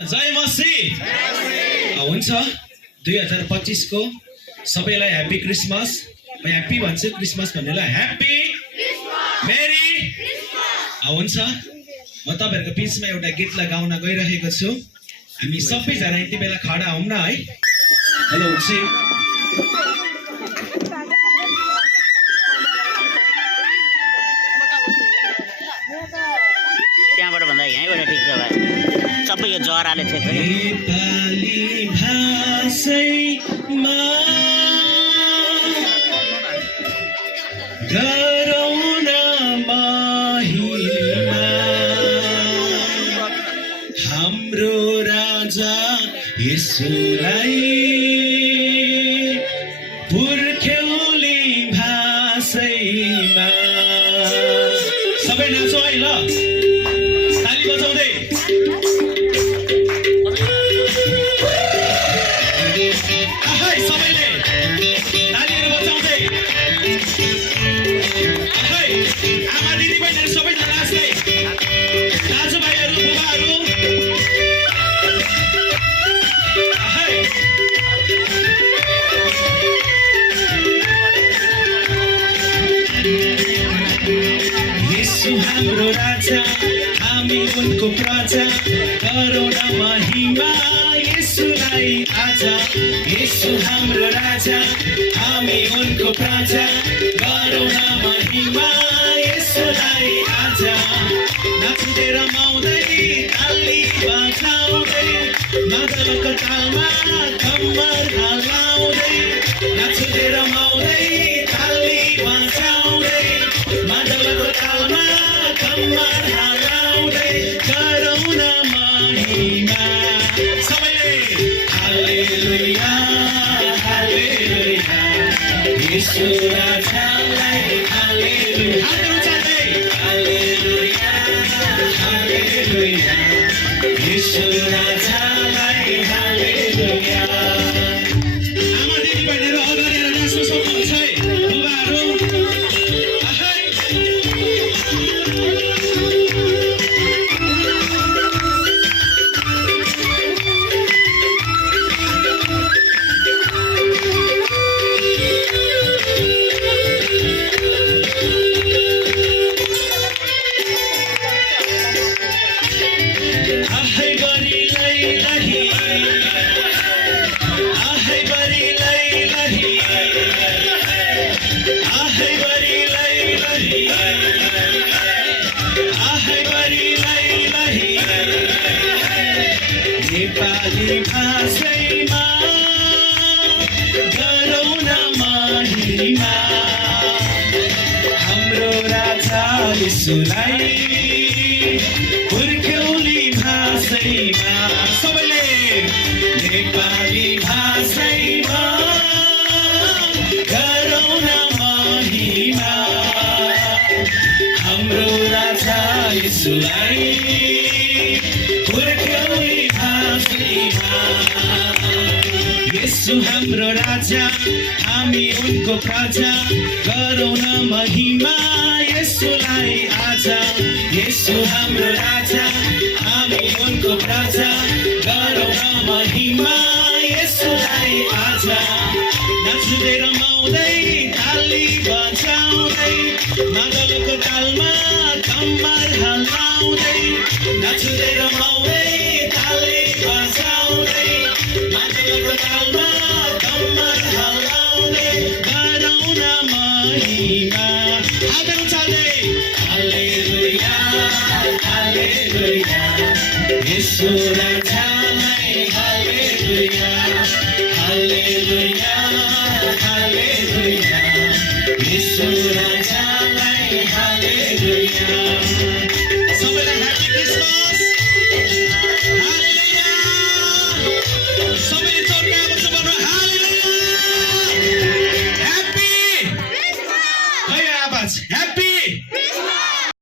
जय मसी हुन्छ 2025 को सबैलाई ह्यापी क्रिसमस। म ह्यापी भन्छु, क्रिसमस भन्नेलाई ह्यापी मेरी हुन्छ। म तपाईहरुको बीचमा एउटा गीतलाई गाउन गइरहेको छु। हामी सबैजना यति बेला खडा हौं न है। हेलो हुन्छ। त्यहाँबाट भन्दा यहीँबाट ठिक छ भाइ। सबै यो जराले ठेक्छ के। नेपाली भाषामा गरौँ न महिमा, हाम्रो राजा येशूलाई पुर्ख्यौली भाषामा। सबै नाचौँ है ल, ताली बजाउँदै। सबैले तालीहरू बजाउँदै। आमा दिदी बहिनीहरू सबैजना नाच्दै। दाजुभाइहरू बुबाहरू येशू हाम्रो राजा, हामी उनको प्रजा, गरौँ न महिमा येशूलाई आज। येशू हाम्रो राजा, हामी उनको प्रजा, गरौँ न महिमा येशूलाई आज। नाच्दै रमाउँदै ताली बजाउँदै, मादलको तालमा कम्मर हल्लाउँदै। नाच्दै रमाउँदै ताली बजाउँदै, मादलको तालमा कम्मर हल्लाउँदै, गरौँ न महिमा। सबैले हालेलुया हालेलुया, येशू राजालाई हालेलुया। हातहरू चाल्दै हालेलुया हालेलुया, येशू राजालाई हालेलुया। आमा दिदी बहिनीहरू अगाडि आएर नाच्न सक्नुहुन्छ है। बुबाहरू नेपाली भाषामा गरौँ न महिमा, हाम्रो राजा येशूलाई पुर्ख्यौली भाषामा। सबैले नेपाली भाषामा गरौँ न महिमा, हाम्रो राजा येशूलाई पुर्ख्यौली भाषामा। येशू हाम्रो राजा, हामी उनको प्रजा, गरौँ न महिमा येशूलाई आज। येशू हाम्रो राजा, हामी उनको प्रजा, गरौँ न महिमा येशूलाई आज। नाच्दै रमाउँदै ताली बजाउँदै, मादलको तालमा कम्मर हल्लाउँदै। नाच्दै रमाउँदै ताली बजाउँदै, मादलको तालमा कम्मर हल्लाउँदै, गरौँ न महिमा। हातहरू चाल्दै हालेलुया हालेलुया, येशू